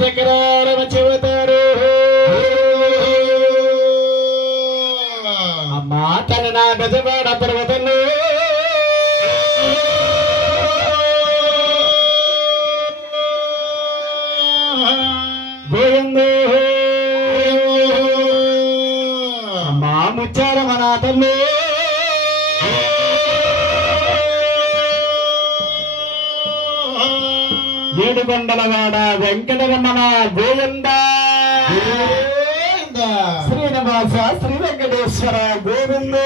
చక్రారమ చెబుతారు అమ్మా తన నా గజవాడ పర్వతంలో గోవిందో అమ్మా ముచ్చారమనాథంలో ఏడుకొండలవాడ వెంకటరమణ గోవింద శ్రీనివాస శ్రీ వెంకటేశ్వర గోవింద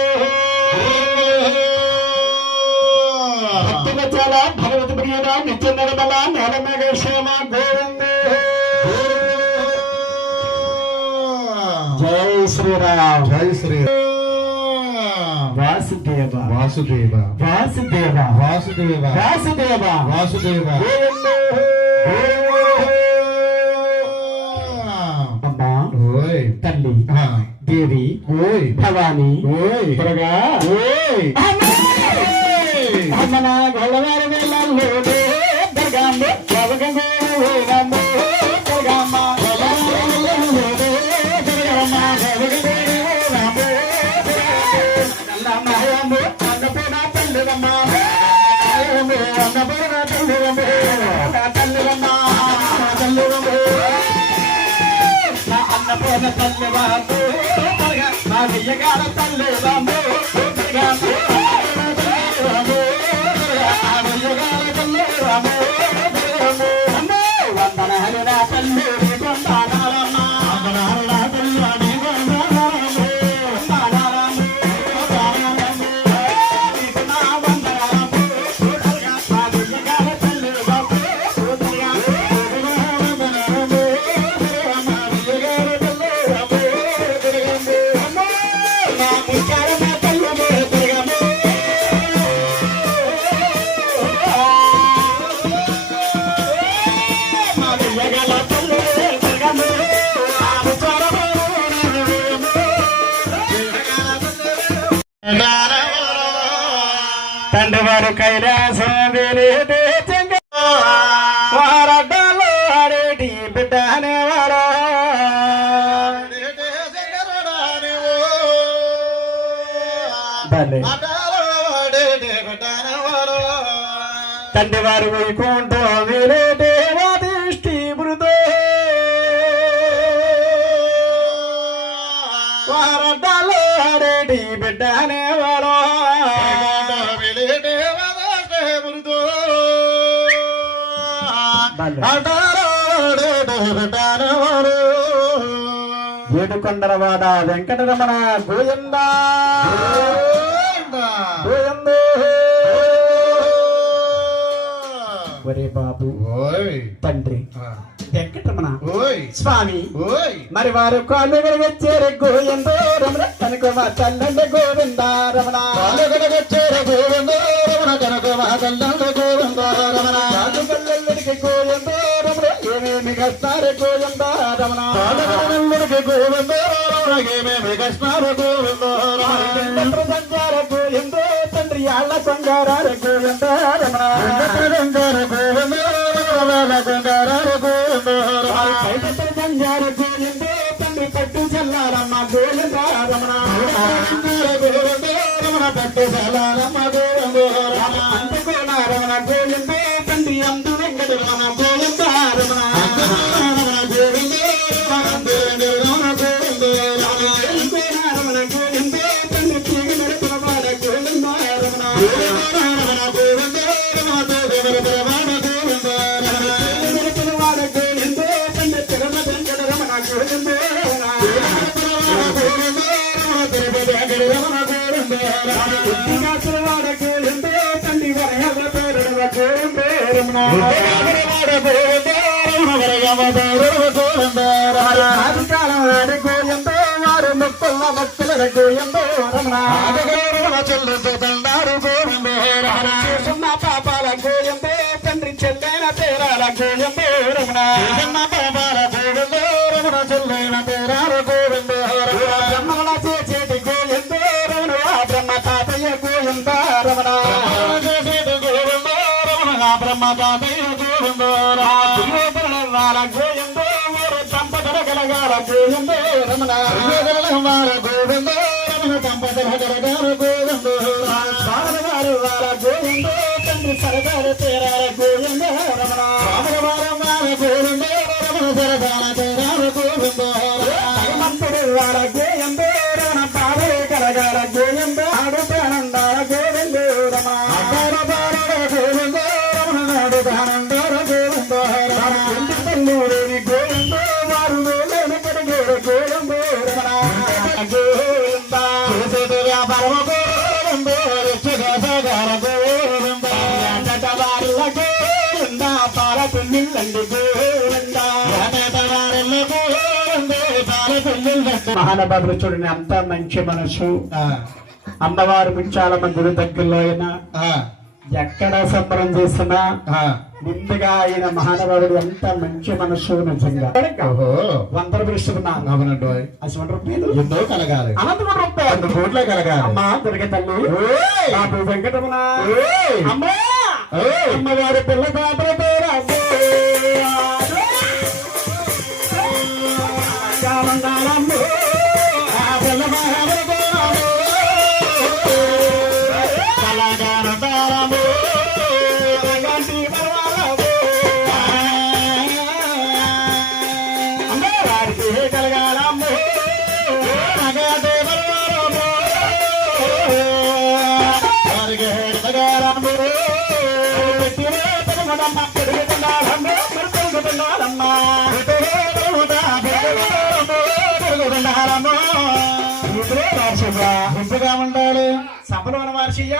భక్తుల భగవతి ప్రియుడ నిత్య నిర్మల నేలమేఘేశ్వర గోవింద జై శ్రీరామ్ జై శ్రీరామ్ వాసుదేవ వాసుదేవ వాసుదేవ వాసుదేవ వాసుదేవ వాసుదేవ అమ్మా ఓయ్ తల్లి దేవి ఓయ్ భవాని ఓయ్ త్వరగా ఓయ్ అమ్మ నా గొడవారి వేళల్లో దుర్గామ్మ జవగంగో రామో దుర్గామ్మ అన్నపూర్ణ తల్లి బాబు నా వియ్యగాల తల్లి బాబు వందన హరినా తల్లి కొందానారమ్మ వందన హరినా తల్లి తండ్రి వారు కైలాసం వారడ్డాలో ఆడేటి బిడ్డ అనేవారు తండ్రి వారు వైకుంఠం వీరే దేవాదిష్టి మృదో వారడ్డాలో ఆడేటి బిడ్డ అనేవారు ఏడుకొండలవాడ వెంకటరమణ గోవింద గోవింద ఒరే బాబు తండ్రి వెంకటరమణ స్వామి మరి వారు కాళ్ళు వచ్చారు గోవింద రమణ కనుక మా తల్లండి గోవింద రమణ వచ్చారు గోవింద రమణ కనుక మా తల్లండి గోవింద రమణ గోవింద రమణ ఏమేమి కష్టారు గోవింద రమణ గోవింద ఏమేమి కష్టారు గోవింద సంచార గోవింద తండ్రి ఆళ్ళ సంగారారు గోవింద రమణ గోవింద సంగారారు గోవింద సంగారు గోవింద తండ్రి పట్టు చల్లారమ్మ గోవింద రమణ గోవింద రమణ పట్టు చల్లారమ్మ గోవింద అందుకున్న రమణ గోవింద తండ్రి అందు వెంకట రమణ గోవింద రమణ గోవింద రమణ గోవింద రమణ గోవింద తండ్రి తీగ నడుపుల వాడ గోవింద రమణ గోవింద రమణ గోవింద నడుపుల వాడ గోవింద తండ్రి తిరుమ వెంకట రమణ గోవింద వాడ గోవింద తండ్రి వరగ గోవింద వారు ముక్కుల భక్తుల గోవిందో రమణ చెల్లుతున్నారు గోవిందో చిన్న పాపాల గోవిందో తండ్రి చెల్లైన పేరాల గోవిందో రమణ చిన్న పాపాల గోవిందో రమణ చెల్లైన పేరాల గోవిందో బ్రహ్మణ చేసేటి గోవిందో రమణ బ్రహ్మ తాతయ్య గోవింద రమణ బ్రహ్మ తాతయ్య గోవిందో గోవిందో గోవింద రమణ వార గోవింద రమణ దంపతుల గరగారు గోవింద వారు వార గోవింద తండ్రి సరదార తేరార గోవింద రమణ వారం వార గోవింద రమణ సరదార తేరార గోవింద హనుమంతుడు వార గోవింద రమణ పాడే కలగార గోవింద ఆడుతానందార గోవింద రమ గోవింద రమణ నాడుతానందార గోవింద తల్లూరి గోవింద వారు వేలేని కడిగేరు గోవింద రమణ గోవింద పరమ గోవింద రక్షగార గోవింద వారిల గోవింద పాలపిల్లండి గోవింద మహానుభావులు చూడండి, అంత మంచి మనసు. అమ్మవారు చాలా మంది దగ్గరలో అయినా ఎక్కడ సంబరం చేసినా ముందుగా ఆయన మహానుభావుడు ఎంత మంచి మనసు. నిజంగా వందల పిలుస్తున్నాను అసలు రూపాయలు ఎన్నో కలగాలి, అనంతపురం రూపాయలు 100 కోట్లే కలగాలి. అమ్మా దుర్గ తల్లి బాబు వెంకటరమణ అమ్మా అమ్మవారి పిల్ల కాపలతో ఉండాలి సభలో మహర్షియ్య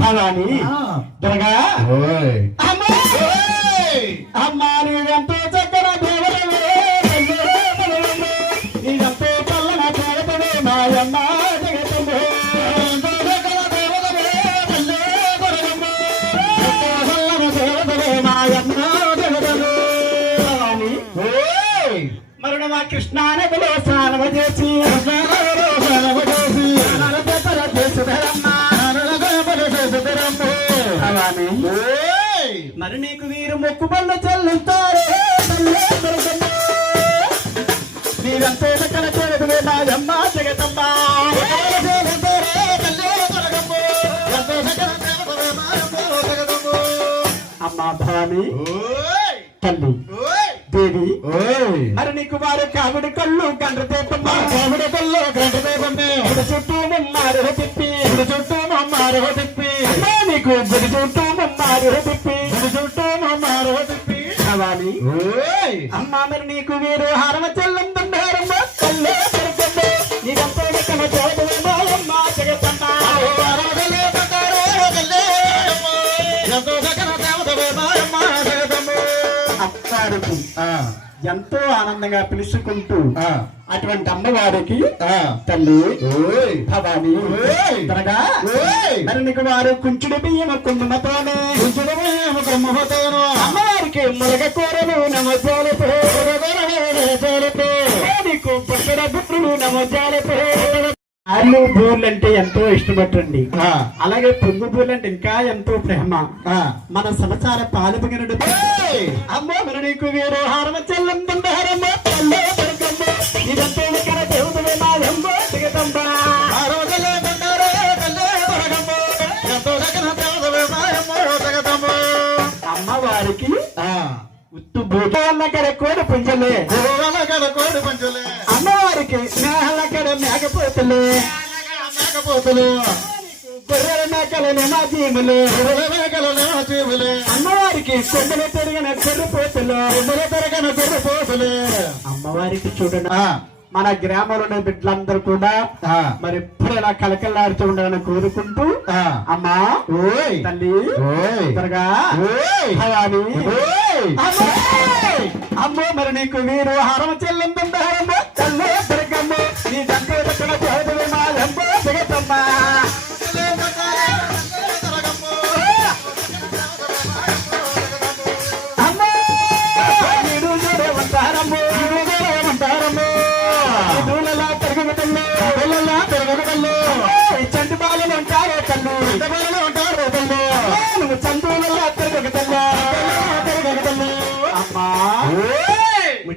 భవాని దుర్గా అమ్మా నీవెంతో చక్కన దేవతవే నీవెంతో చల్లన దేవతవే మాయమ్మ జగతమ్మ మరుణ కృష్ణా నదిలో స్నానము చేసి మరి నీకు వీరు మొక్కుబళ్ళు చెల్లిస్తారు. నీరంతో చక్కన చేరుకునే మాయమ్మ జగతమ్మ అమ్మా భవాని తల్లి దేవి మరి నీకు వారు కావిడి కళ్ళు గంట దీపమ్మ కావిడి కళ్ళు గంట దీపమ్మే చుట్టూ మమ్మారు తిప్పి చుట్టూ మమ్మారు తిప్పి నీకు గుడి చుట్టూ మమ్మారు తిప్పి చుట్టూ మమ్మారు తిప్పి భవాని అమ్మా మరి నీకు వీరు హారమ చెల్లందమ్మ కళ్ళు నీకంతా కన చోదమ్మ జగతమ్మ అత్తారికి ఎంతో ఆనందంగా పిలుచుకుంటూ అటువంటి అమ్మవారికి తల్లి భవాని త్వరగా మరి నీకు వారు కుంచుడు బియ్యము కుంభమతోనే అమ్మవారికి మురగ కూరలు నమోజాలతో నీకు పుట్టడ బుట్టులు నమోజాలతో ఆలు బూర్లు అంటే ఎంతో ఇష్టపట్టండి, అలాగే పొంగు బూర్లు అంటే ఇంకా ఎంతో ప్రేమ. మన సమాచార పాలపగినడు అమ్మో మరి నీకు వీరు హారమ చెల్లందమ్మ ఇదంతా దేవతమే మాయమ్మ జగతమ్మ అమ్మవారికి ఉత్తు భూతాలక్కడ కోడి పుంజలే అమ్మవారికి మేహలక్కడ మేకపోతులు గొర్రెల మేకల నిమాజీములు అమ్మవారికి కొండలు పెరిగిన గొర్రెపోతులు అమ్మవారికి చూడండి మన గ్రామంలో బిడ్డలందరూ కూడా మరి ఎప్పుడు ఇలా కలకల్లాడుతూ ఉండాలని కోరుకుంటూ అమ్మా తల్లి త్వరగా భవాని అమ్మో మరి నీకు వీరు హారమ చెల్లందమ్మ తల్లి దుర్గమ్మ నీ దగ్గర జగతమ్మ చంటి బాలలు ఉంటారు తల్లు నువ్వు చందువులలో అమ్మా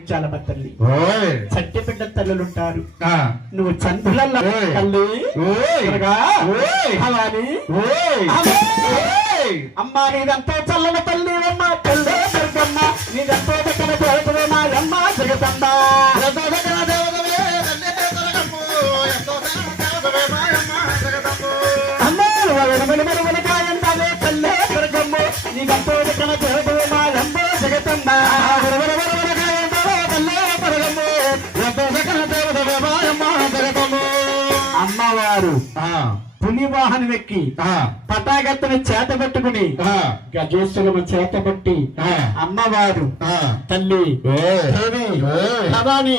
ముత్యాలమ్మ తల్లి ఓయ్ చట్టి బిడ్డ తల్లులుంటారు. ఆ నువ్వు చంద్రులల్ల ఓయ్. తల్లి ఓయ్ త్వరగా ఓయ్ భవాని ఓయ్ అమ్మ. ఓయ్ అమ్మా నీదంతో చల్లన తల్లి అమ్మ తల్లి దుర్గమ్మ నీదంతో దక్కన దేవతవే మా అమ్మ జగదమ్మ. ఎంతో దగ్గర దేవతవే తల్లి తరగమ్ము ఎంతో దేవతవే మాయమ్మ జగదమ్ము అమ్మ వెనకాయంతావే తల్లి దుర్గమ్మ నీదంతో దక్కన దేవతవే మా అమ్మ జగదమ్మ. అమ్మవారు పులి వాహనం ఎక్కి పతాగత్తను చేత పట్టుకుని గజేశ్వరము చేత పట్టి అమ్మవారు తల్లి దేవి భవాని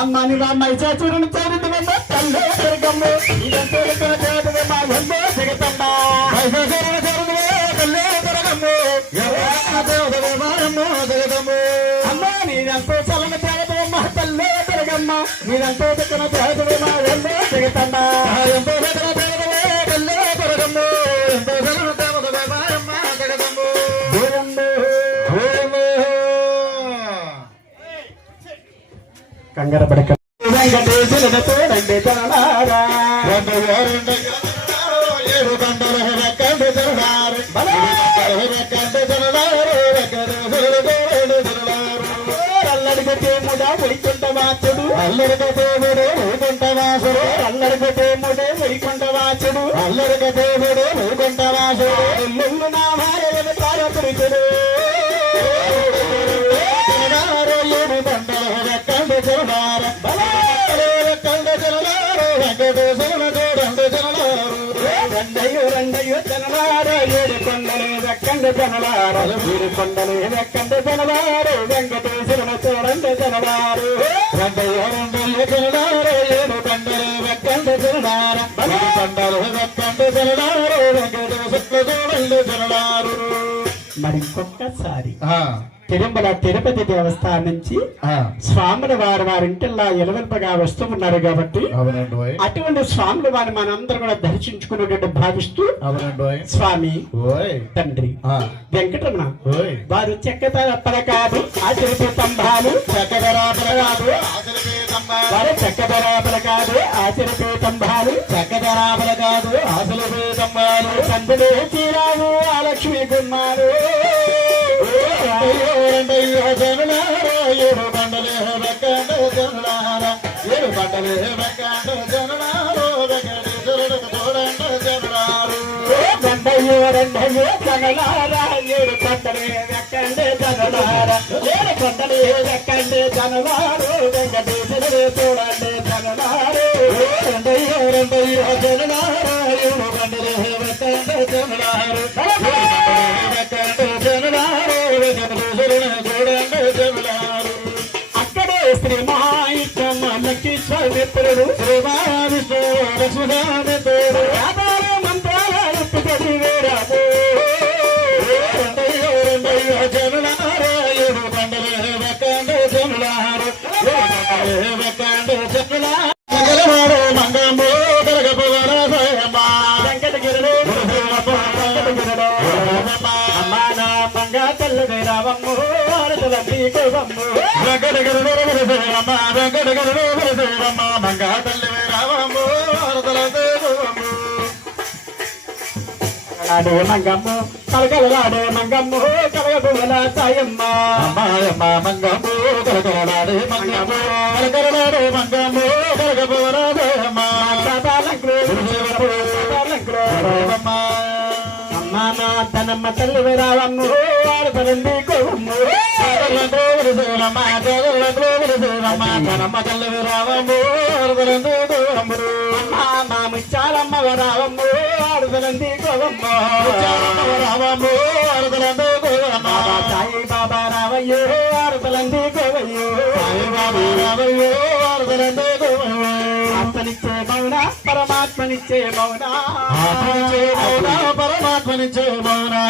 అమ్మని రామ్మాయి చేతులను చదువుతున్న తల్లి దుర్గమ్మ ఇదంతా చేతులు మా అమ్మ జగదమ్మ. అమ్మ నీదంతో చలన తేదమ్మ తల్లి దుర్గమ్మ నీదంతో దక్కన తేదవే మా అమ్మ జగదమ్మ. ఎంతో దగ్గర దేవతవే తల్లి తరగమ్ము ఎంతో దగ్గర దేవతవే మాయమ్మ జగదమ్ము కంగర పడక వెంకటేశ్వరుడు తోడండి తనలారా ఏడు దండలు వెక్కండి జరుడారు వెక్కండి జరుడారు అల్లడికి తేముడా వైకుంఠవాసుడు అల్లరిక దేవుడు వైకుంఠవాసుడు అల్లడికి తేముడే వైకుంఠవాసుడు అల్లరిక దేవుడు వైకుంఠవాసుడు ఎల్లుళ్ళు నా భార్యను తారపురుషుడు ఏడు దండలు వెక్కండి జరుడారు వెక్కండి జరుడారు వెంకటేశ్వరుడు చూడండి జరుడారు రెండయ్యో రెండయ్యో జనలారు ఏడు కొండలు వెక్కండి జనలారు ఏడు కొండలు వెక్కండి జనలారు వెంకటేశ్వరుడు చూడండి జనలారు రెండయ్య రెండయ్య జరుడారు ఏడు దండలు వెక్కండి జరుడారు దండలు వెక్కండి జరుడారు వెంకటేశ్వరుడు చూడండి జరుడారు మరి ఇంకొకసారి తిరుపతి దేవస్థానం నుంచి స్వాముల వారింటిల్లా ఎలవెల్పగా వస్తూ ఉన్నారు కాబట్టి అవునండి అటువంటి స్వాముల వారిని మనందరం కూడా దర్శించుకునేటట్టు భావిస్తూ అవునండి స్వామి ఓయ్ తండ్రి వెంకటరమణ ఓయ్ వారు చెక్కతరప్పల కాదు ఆచరిపే స్తంభాలు చక్కదరాపల కాదు వారు చెక్కదరాపల కాదు ఆచరిపే స్తంభాలు చక్కదరాపల కాదు ఆశలు పేదమ్మాలు సందులే చీరాలు ఆ లక్ష్మీ గుమ్మాలు రెండయ్య జనులారా ఏడు బండలే వెక్కండి జనులారా ఏడు బండలే వెక్కండి జనులారు వెంకటేశ్వరుడు చూడండి జనులారు రెండయ్యో రెండయ్యో జనలారా ఏడు కొండలే వెక్కండి జనలారా ఏడు కొండలే వెక్కండి జనలారు వెంకటేశ్వరుడు చూడండి జనలారు రెండయ్య రెండయ్య జనులారా ఏడు బండలే వెక్కండి జనులారు వెక్కండి జనులారు వెంకటేశ్వరుడు చూడండి జనులారు అక్కడే శ్రీ మహాయిష్టం లక్ష్మీశ్వరుడు శ్రీ మహావిష్ణు లక్ష్మీనారాయణుడు వ్యాపార మంత్రాలు చదివేరాము రెండయ్య రెండయ్య జనులారా ఏడు బండలే వెక్కండి జనులారు వెక్కండి జనులారు మంగళము కరగపవరసయమ్మ వెంకటగిరుడు వెంకటగిరుడు అమ్మాన మంగ తెల్లది రావమ్ము ఆరతులన్నీ కోవమ్ము వెంకటగిరుడు వరసయమ్మ వెంకటగిరుడు వరసయమ్మ మంగ తల్లి రావమ్ము వరదలతో కలగలాడే మంగమ్ము కలగలలాడే మంగమ్ము కలగపువల సాయమ్మ అమ్మాయమ్మ మంగమ్ము కలకలాడే మంగమ్ము కలకలాడే మంగమ్ము కలగపవరసయమ్మ అమ్మా నా తనమ్మ తల్లి రావమ్ము ఆడతలండి కోవమ్ము మా ముచ్చాలమ్మ రావమ్ము ఆడతలండి కోవమ్ము సాయి బాబా రావయ్యో ఆడతలండి కోవయ్యో ఆత్మనిచ్చే మౌన పరమాత్మనిచ్చే మౌన పరమాత్మనిచ్చే మౌనా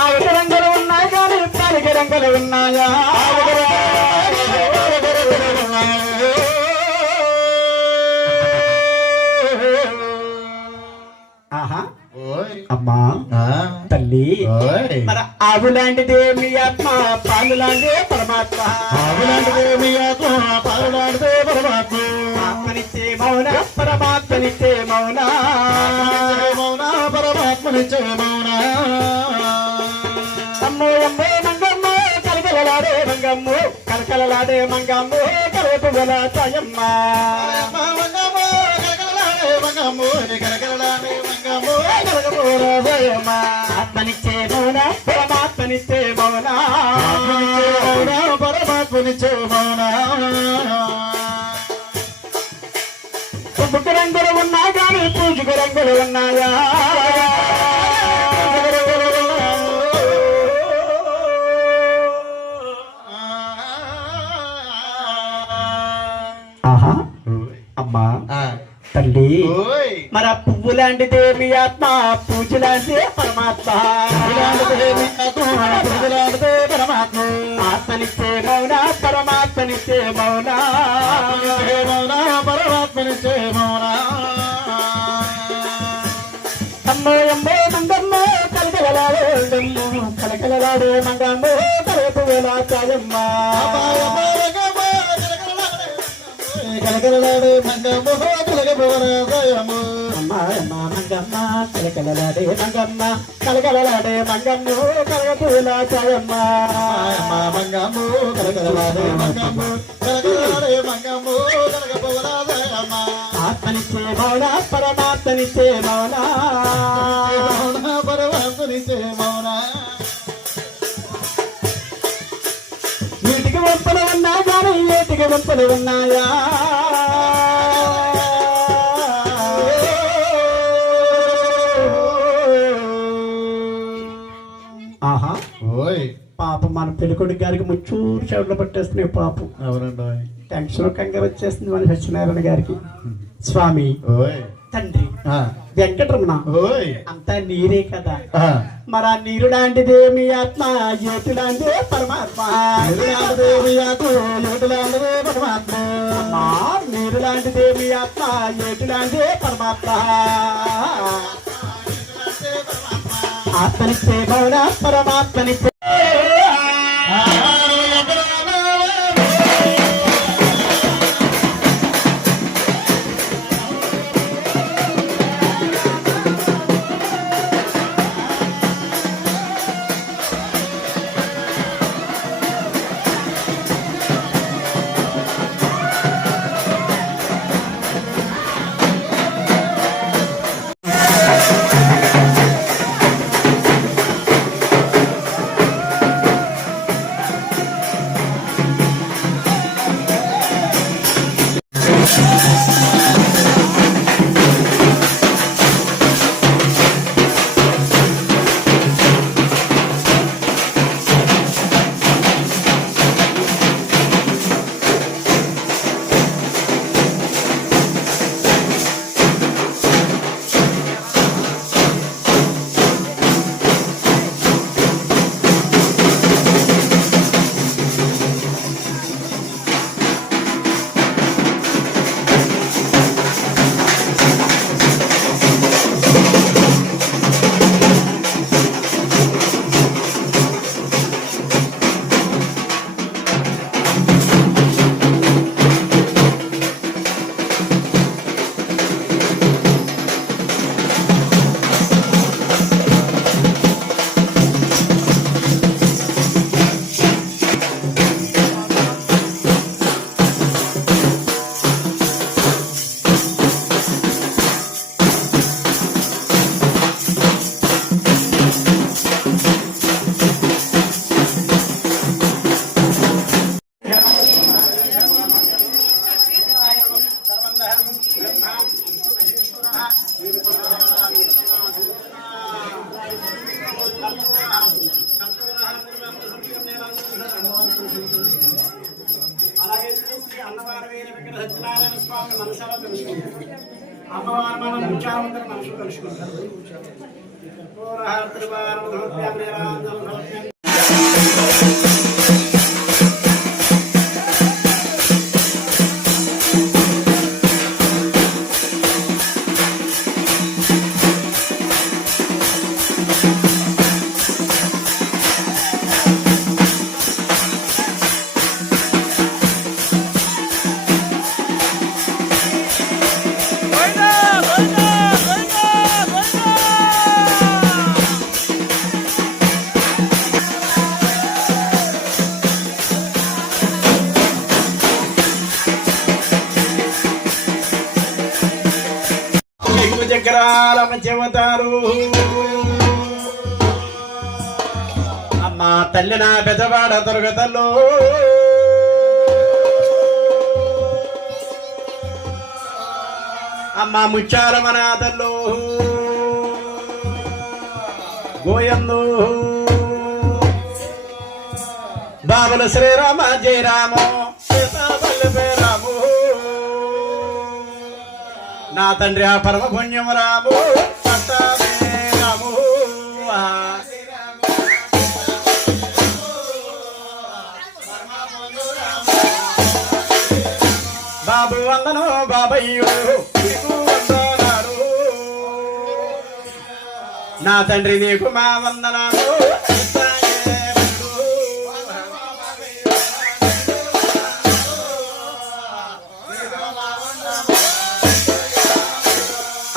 ఆవిడ రంగులు ఉన్నాయి కానీ పలికి రంగులు ఉన్నాయా ఆహా ఓయ్ అమ్మా ఆ తల్లి ఓయ్ మన ఆవు లాంటిదే మీ ఆత్మ పాలు లాంటిదే పరమాత్మ ఆవులాంటిదే మీ ఆత్మ పాలులాంటిదే పరమాత్మ ఆత్మనిచ్చే మౌన పరమాత్మనిచ్చే మౌన మౌన పరమాత్మనిచ్చే మౌన అమ్మో అమ్మో మంగమ్మో కలకలలాడే మంగమ్మో కలకలలాడే మంగమ్మో కలపు గల తాయమ్మ ఆత్మనిచ్చే మౌన పరమాత్మనిచ్చే మౌన పరమాత్మనిచ్చే మౌన పుట్టుకు రంగులు ఉన్నా కానీ పూజకు రంగులు ఉన్నాయా ఆహా అమ్మా తల్లి ఓయ్ మన పువ్వు లాంటిదే మీ ఆత్మ పూజ లాంటిదే పరమాత్మ పరమాత్మ ఆత్మనిచ్చే మౌన పరమాత్మనిచ్చే మౌన మౌన పరమాత్మనిచ్చే మౌన అమ్మో అమ్మో మంగమ్మో కలకలలాడే మంగమ్మో కలకలలాడే మంగమ్మో కలపు వేళ చాయమ్మ కలకలలాడే మంగమ్మ కలగబోరాయము అమ్మ అమ్మ మంగమ్మ కలకలలాడే మంగమ్మ కలకలలాడే మంగమ్మో కలపు వేళ చాయమ్మ మంగమ్మ కలకలలాడే మంగమ్మ కలకలలాడే మంగమ్మ కలగబోరాయమ్మ ఆత్మనిచ్చే మౌన పరమాత్మనిచ్చే మౌన పరమాత్మనిచ్చే మౌన వీటికి వంపలు ఉన్నా కానీ ఏటికి వంపలు ఉన్నాయా ఆహా ఓయ్ పాపం మన పెళ్ళికొడుకు గారికి ముచ్చూరు చెవులు పట్టేస్తున్నాయి పాపం అవునండి టెన్షన్ కంగారు వచ్చేస్తుంది మన సత్యనారాయణ గారికి స్వామి ఓయ్ తండ్రి ఆ వెంకటరమణ ఓయ్ అంతా నీరే కదా ఆ మరి ఆ నీరు లాంటిదే మీ ఆత్మ జ్యోతి లాంటిదే పరమాత్మ పరమాత్మ అమ్మా, నీరు లాంటిదే మీ ఆత్మ జ్యోతి లాంటిదే పరమాత్మ ఆత్మనిచ్చే మౌన పరమాత్మనిచ్చే అలాగే శ్రీ అన్నవారి వెంకట సత్యనారాయణ స్వామి మనసారా తెలుసుకుంటారు. అమ్మవారు మనం ముఖ్యమంత్రి మనసు తెలుసుకుంటారు. కాలం చెబుతారు. అమ్మ తల్లి నా పెద్దవాడ దొరకతల్లో అమ్మ ముచ్చాల మనాథల్లో గోయందు బాబుల శ్రీరామ జయరాము రాము నా తండ్రి ఆ పరమ పుణ్యం రాము రాము బాబు వందను బాబయ్యో నా తండ్రి నీకు మా వందనాలు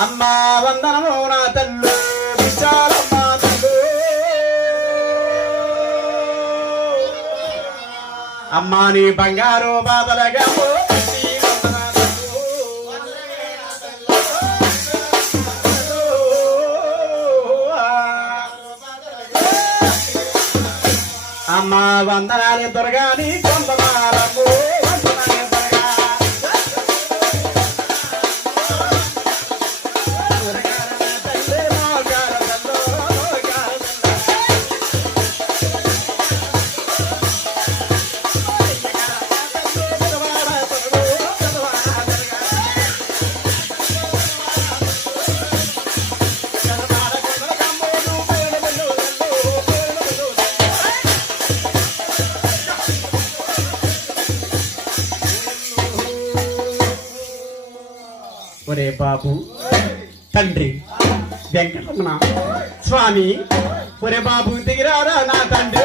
అమ్మా వందనము నా తల్లు విశాలమ్మ తల్లు అమ్మా నీ బంగారు బాధలగా అమ్మా వందనాలు దొరగాని కొందమారము ఒరే బాబు తండ్రి వెంకటరమణ స్వామి ఒరే బాబు దిగిరారా నా తండ్రి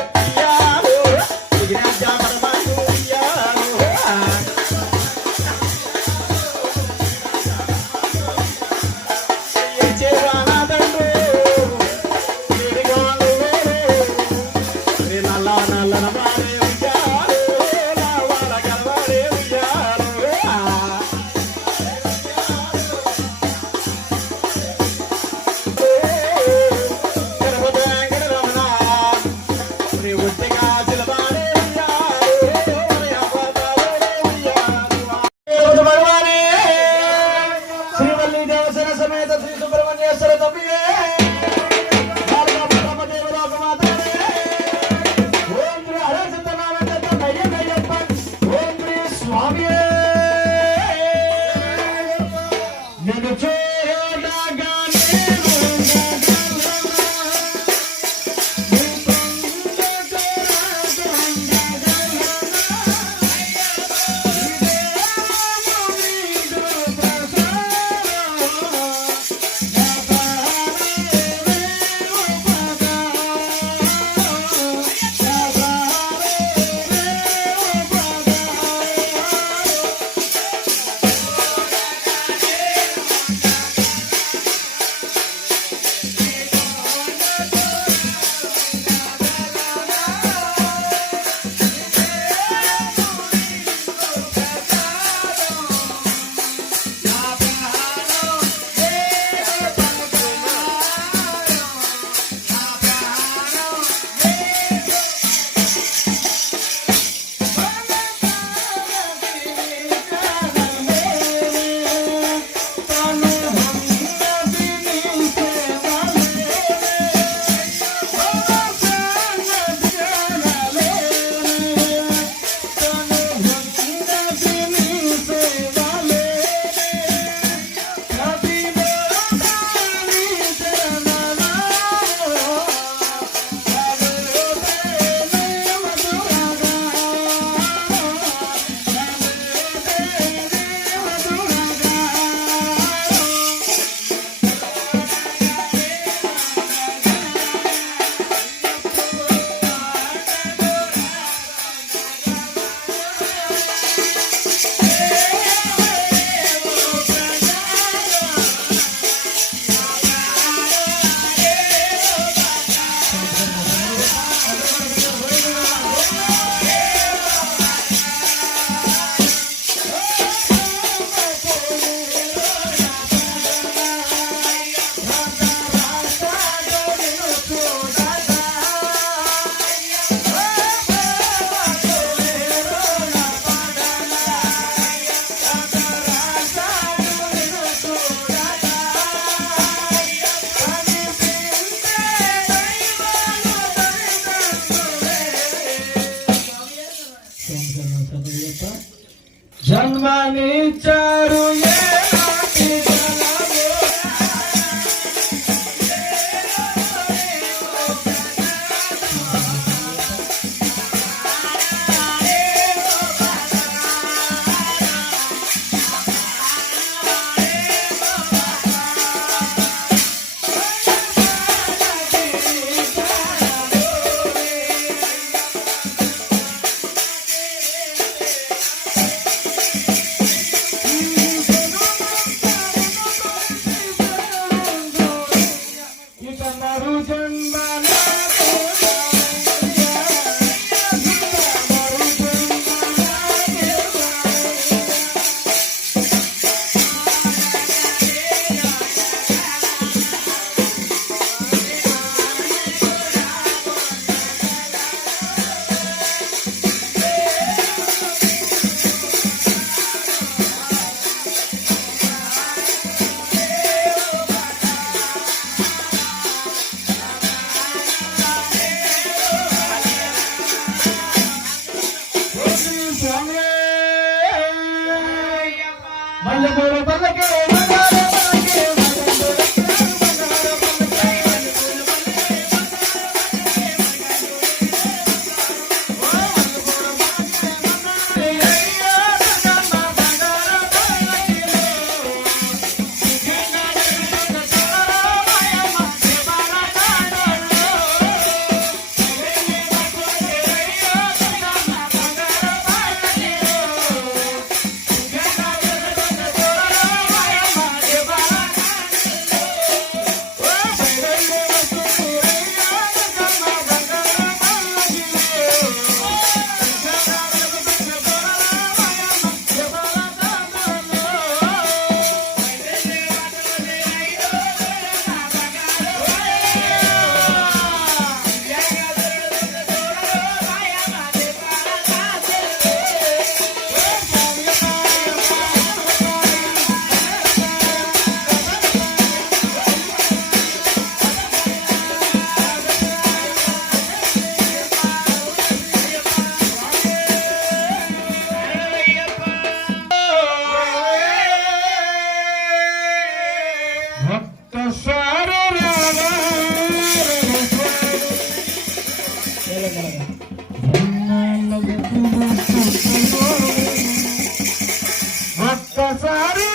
మల్లెపూల పల్లకే ఒక్కసారి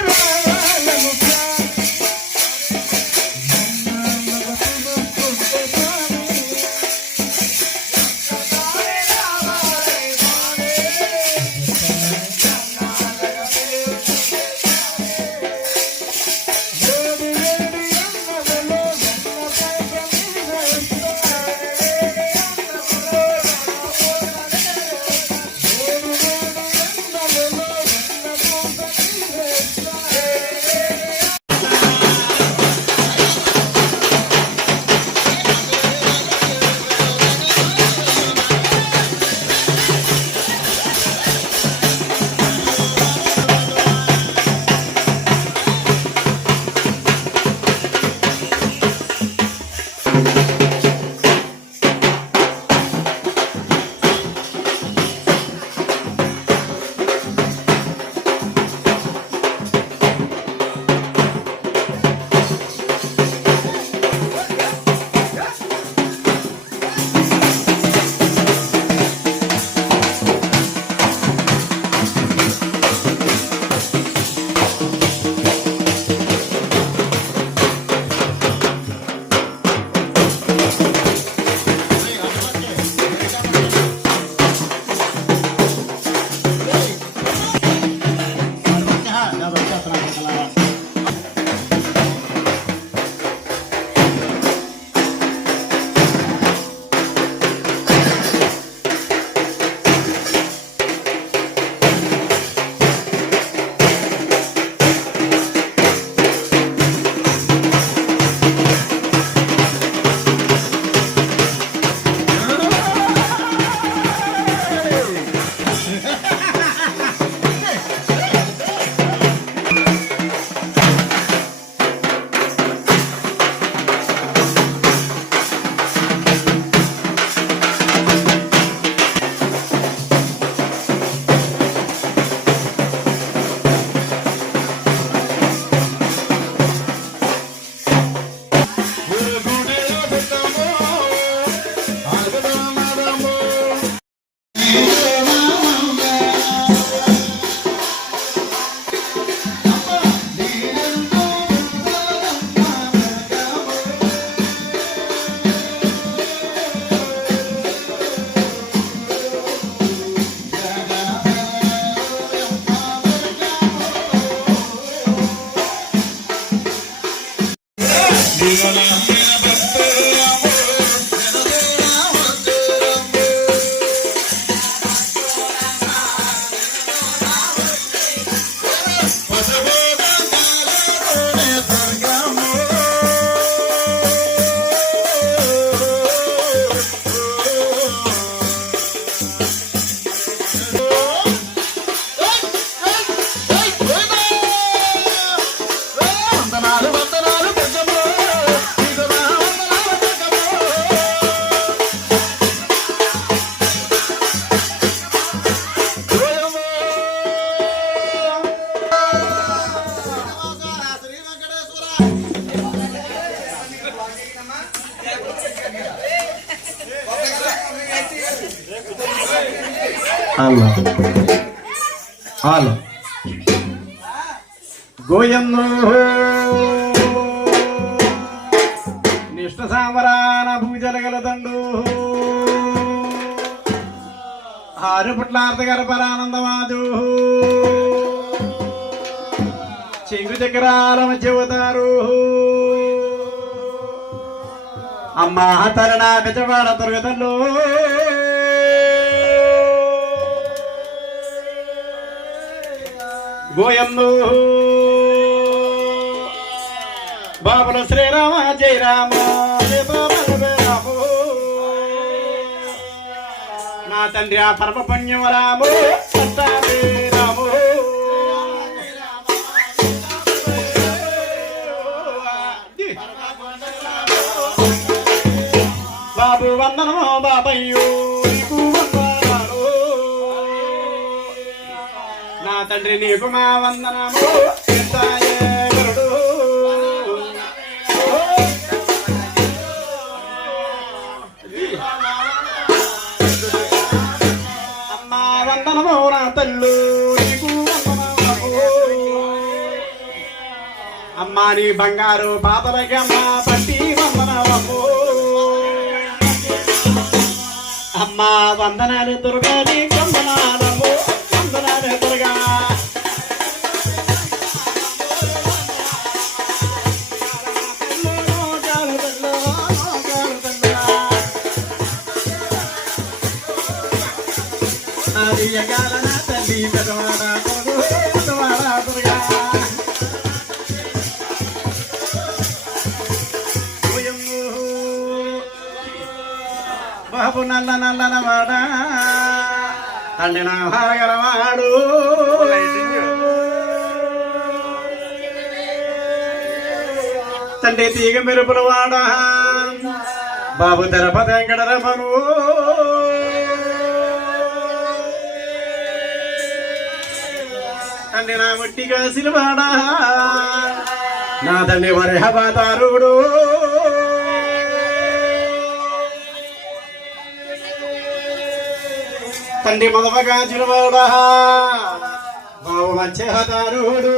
హలో హలో గోయన్నో నిష్ట సామరాన భూజలగలదండు ఆరు పుట్లార్థగర పరానందమాజు చెంగు చక్రాల చెబుతారు అమ్మా తరణ బెజవాడ దొరకదల్లో గోయన్ను బాబుల శ్రీరామ జయ రామ రాము నా తండ్రి ఆ పరమ పుణ్యం రాము రాము బాబు వందనమో బాబయ్యో నీకు వందనాలు నా తండ్రి నీకు మా వందనము గరుడు అమ్మా వందనమో నా తల్లు నీకు వందనము అమ్మా నీ బంగారు పాతలకి అమ్మ పట్టి వందనము అమ్మా వందనాలు దుర్గా నీ వందనాలము వందనాలు దుర్గా తల్లి పెదవాడ దుర్గా బాబు నల్ల నల్లన వాడా తండ్రి నా హారగలవాడు తండ్రి తీగ మెరుపుల వాడా బాబు తిరుపతి వెంకటరమను తండ్రి నా మట్టిగా సిలువాడా నా తండ్రి వరహబాతారుడు తండ్రి మొదవగా చిరువాడా బాబు మంచేహదారుడు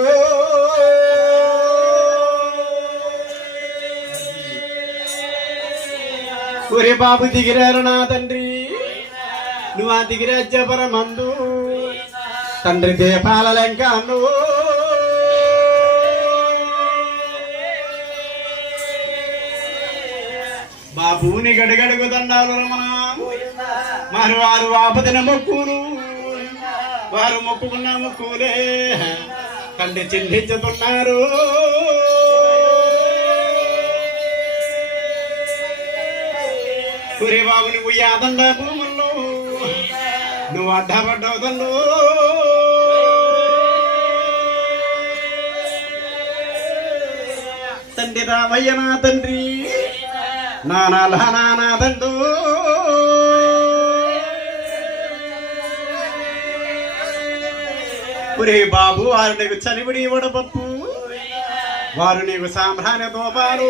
ఒరే బాబు దిగిరారు నా తండ్రి నువ్వు ఆ దిగిరాజ్యపరమందు తండ్రి దీపాల లెంకాను బాబుని గడగడుగు దండాలు రమణ మరి వారు ఆపదిన మొక్కులు వారు మొక్కుకున్న మొక్కులే తండ్రి చెల్లించుతున్నారు ఒరే బాబు నువ్వు యాదండ భూముల్లో నువ్వు అడ్డపడ్డవుతల్లో తండ్రి రామయ్య నా తండ్రి నానా తండ్రు ఒరే బాబు వారు నీకు చనివిడి వడపప్పు వారు నీకు సాంబ్రాణ్య దోపాలు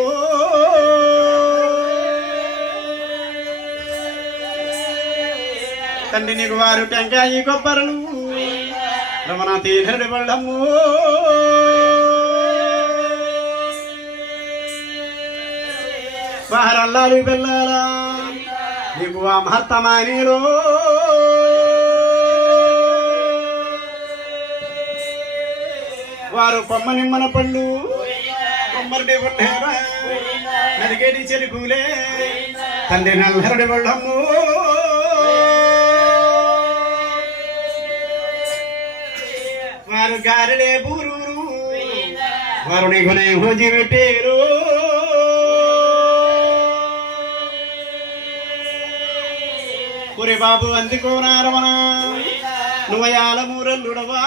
తండ్రి నీకు వారు టెంకాయి కొబ్బరలు రమణ తీరడి బళ్ళము వారల్లాలు వెళ్ళాలా నీకు ఆ మహత్తమానిలో వారు కొమ్మ నిమ్మన పళ్ళు కొమ్మరిటి పుట్టేరా నరిగేటి చెరుకులే తండ్రి నల్లరడి బళ్ళము వారు గారెలే బూరూరు వారు నీకు హోజీ పెట్టేరు ఒరే బాబు అందుకోనారమణ నువ్వయాల మూరల్లుడవా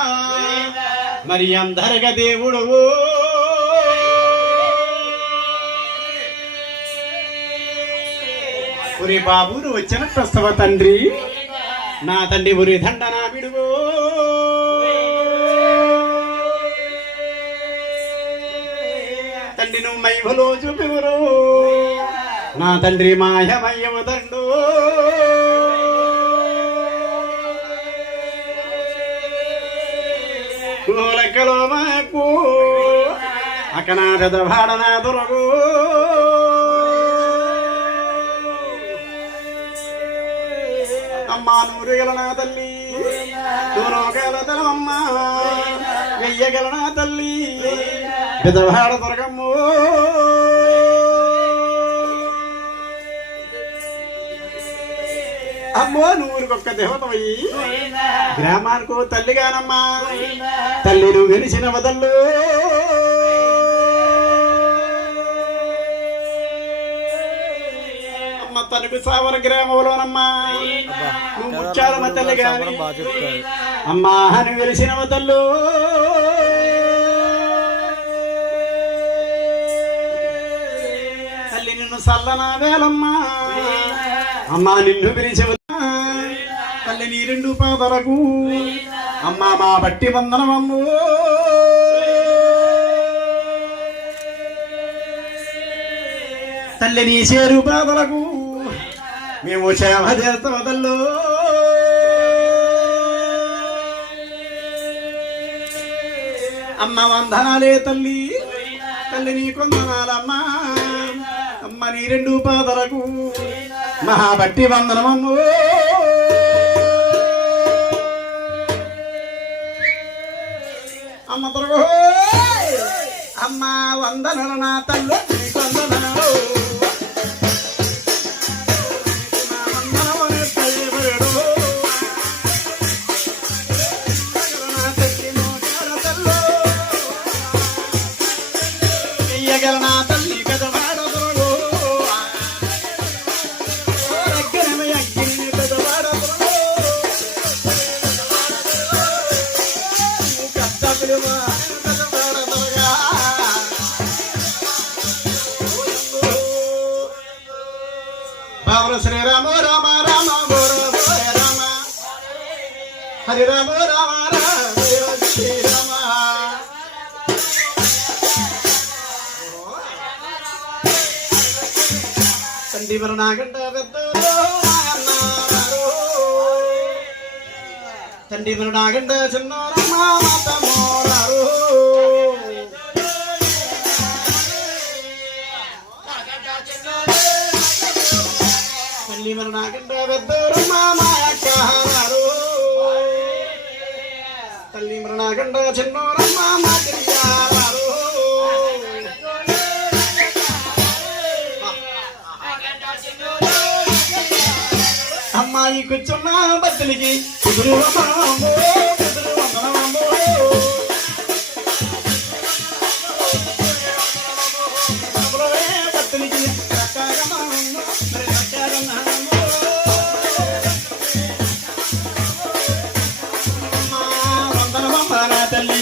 మరి అందరగా దేవుడవు ఒరే బాబు నువ్వు వచ్చినట్టు వస్తావా తండ్రి నా తండ్రి ఒరి దండ నా విడువో తండ్రి నువ్వు మైవలో చూపివరు నా తండ్రి మాయమయ్యవ తండు లెక్కలో మాకు అక్కన పెదవాడనా దొరగు అమ్మా నూరు గెలనా తల్లి నూనోగల తలమ్మ వెయ్యగలనా తల్లి పెదవాడ దొరకమ్ము అమ్మో నూరుకొక్క దేవతమయ్యి గ్రామానికో తల్లిగానమ్మా తల్లి నువ్వు గెలిచిన వదల్లు అమ్మ తనకు సావర గ్రామంలోనమ్మా నువ్వు ముచ్చాలమ్మ తల్లి గాని అమ్మా నువ్వు గెలిచిన వదల్లు తల్లి నిన్ను సల్లనా వేలమ్మా అమ్మా నిన్ను పిలిచి తల్లి నీ రెండు పాదలకు అమ్మా మా బట్టి వందనమమ్ము తల్లి నీ చేరు పాదలకు మేము క్షేమ చేస్తాం తల్లు అమ్మ వందనాలే తల్లి తల్లి నీ కొందనాలమ్మా అమ్మ నీ రెండు పాదలకు మహాబట్టి వందనమమ్ము అమ్మ తొరగో అమ్మ వందనల నా తల్లు నీకు వందనాలు నా తల్లి పెదవాడ దొరగో శ్రీరామ రామ రామ రామ హరి రామ రామ రామ శ్రీరామ తండ్రి మరణాగంట తండ్రి మరణాగంట చిన్న మోరారు తల్లి మరణాగంట పెద్దరు మామారు తల్లి మరణాగంట చిన్నోరమ్మ మారు అమ్మాయి కూర్చున్న బద్దలికి కుదురు బద్దలికి వందనమ్మ నా తల్లి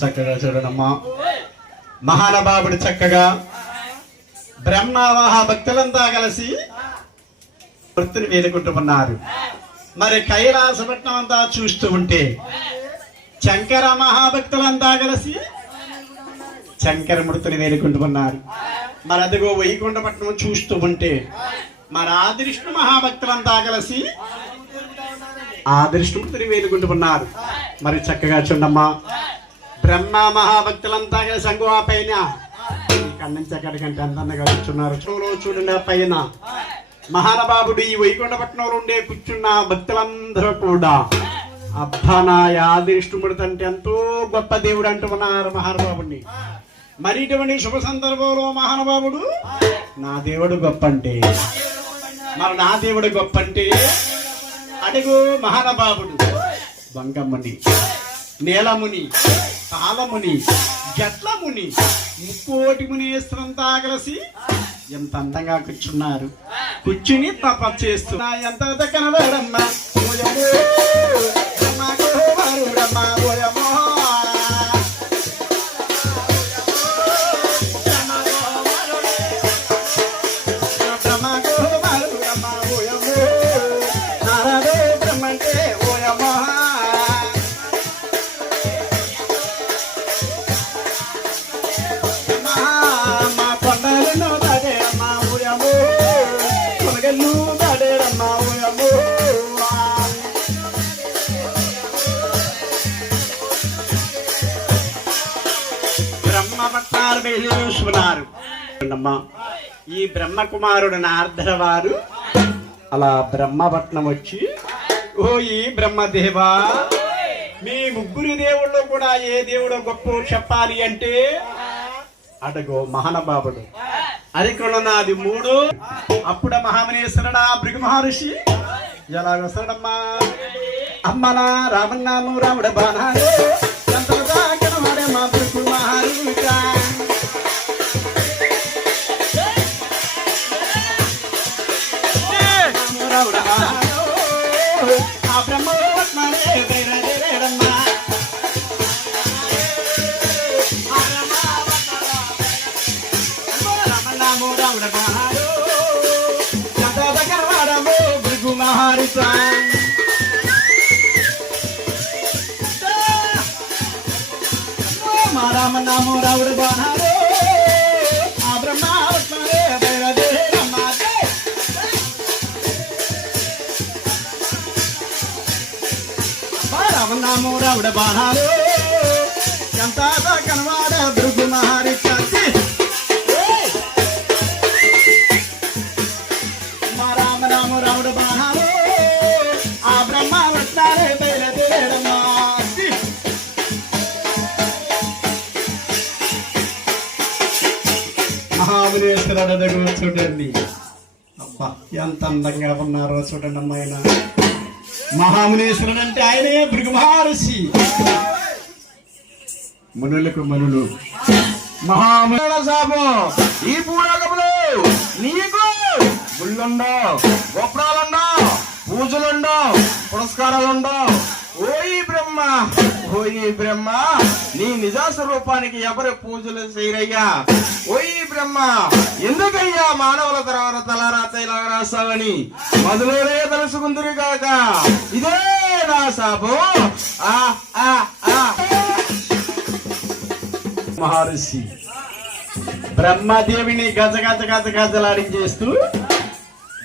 చక్కగా చూడనమ్మా మహానుభావుడు చక్కగా బ్రహ్మ మహాభక్తులంతా కలిసి వృత్తిని వేడుకుంటున్నారు. మరి కైలాసపట్నం అంతా చూస్తూ ఉంటే శంకర మహాభక్తులంతా కలిసి శంకర మృతిని వేడుకుంటున్నారు. మరి అదిగో వైకుంఠపట్నం చూస్తూ ఉంటే మరి ఆదివిష్ణు మహాభక్తులంతా కలిసి ఆదివిష్ణుమూర్తిని వేడుకుంటున్నారు. మరి చక్కగా చూడమ్మా బ్రహ్మ మహాభక్తులంతా కలిసి సంగు ఆ పైన కన్నించక్కడికంటే అందంగా కూర్చున్నారు. చూడండి ఆ పైన మహానుభావుడు ఈ వైకుంఠపట్నంలో ఉండే కూర్చున్న భక్తులందరూ కూడా అబ్బా నా ఆదివిష్ణుమూర్తి అంటే ఎంతో గొప్ప దేవుడు అంటున్నారు మహానుభావుడిని. మరి ఇటువంటి శుభ సందర్భంలో మహానుభావుడు నా దేవుడు గొప్ప అంటే మరి నా దేవుడు గొప్ప అంటే అడుగు మహానుభావుడు బంగమ్మని నీలముని కాలముని గట్లముని ముక్కోటి మునీశ్వరంతా కలిసి ఎంత అందంగా కూర్చున్నారు. కూర్చుని తపస్సు చేస్తున్నా ఎంత కనబడమ్మా కొండ చెబుతున్నారు. అమ్మా, ఈ బ్రహ్మకుమారుడు నారదుల వారు అలా బ్రహ్మపట్నం వచ్చి, ఓ ఈ బ్రహ్మదేవా, మీ ముగ్గురు దేవుళ్ళు కూడా ఏ దేవుడు గొప్ప చెప్పాలి అంటే అడగో మహానుభావుడు అరికొలనాది 3. అప్పుడు మహామనేశ్వరుడా భృగు మహర్షి ఎలాగొస్తాడమ్మా, అమ్మనా రామన్నాము రాముడ బాణాలు ఎంతగా కనవాడే మా భృగు మహర్షి. రాముడ ఆ బ్రహ్మోత్మనే బయలుదేరమ్మా, రామన్నాము రాముడ బాణాలు ఎంతగా కనవాడము భృగు మహర్షి. రామనామో రావుడు బాణాలు ఆ బ్రహ్మాత్మనే బయలుదేరమ్మా. రామనామో రావుడు బాణాలు ఎంత కనవాడ భృగు మహర్షి. రామనామో రావుడు బాణాలు ఆ బ్రహ్మాత్మనే బయలుదేరమ్మా. మహామునేశ్వరుడు దగ్గర చూడండి, అబ్బా ఎంత అందంగా ఉన్నారో చూడండి అమ్మాయిన. మహామునేశ్వరుడు అంటే ఆయనే భృగు మహర్షి, మునులకు మనులు. మహామునుల శాపం ఈ పూలోకములు నీకు గుళ్ళుండో, గోపురాలుండో, పూజలుండో, పురస్కారాలుండో. ఓయి బ్రహ్మ, ఓయి బ్రహ్మ, నీ నిజ స్వరూపానికి ఎవరు పూజలు చేయరయ్యా? ఓయి బ్రహ్మ, ఎందుకయ్యా మానవుల తర్వాత తలరాత ఇలా రాస్తావని మొదలునే తెలుసుకుందరు కాక ఇదే నా శాపం. మహర్షి బ్రహ్మదేవిని గజ గజ గజ గజలాడించేస్తూ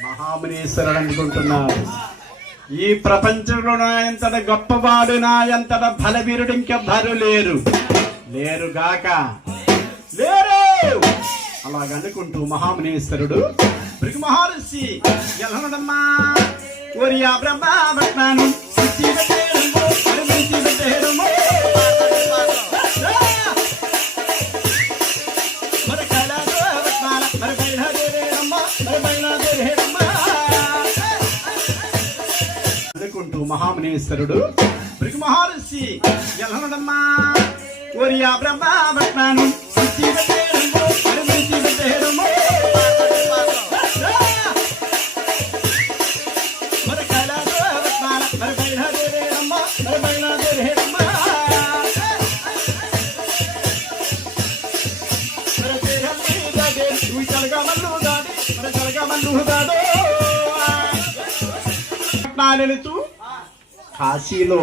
మహామునేశ్వరుడు అనుకుంటున్నాడు, ఈ ప్రపంచంలో ఎంతట గొప్పవాడు, నా ఎంతట బలవీరుడు ఇంకెవ్వరు లేరుగాక లేరు. అలాగనుకుంటూ మహామునేశ్వరుడు భృగు మహర్షి ఎలనదమ్మా, ఓరి ఆ బ్రహ్మపట్నాను అనుకుంటూ మహామునేశ్వరుడు భృగు మహర్షి ఎలనదమ్మా, ఓరి ఆ బ్రహ్మపట్నాను వెళుతూ కాశీలో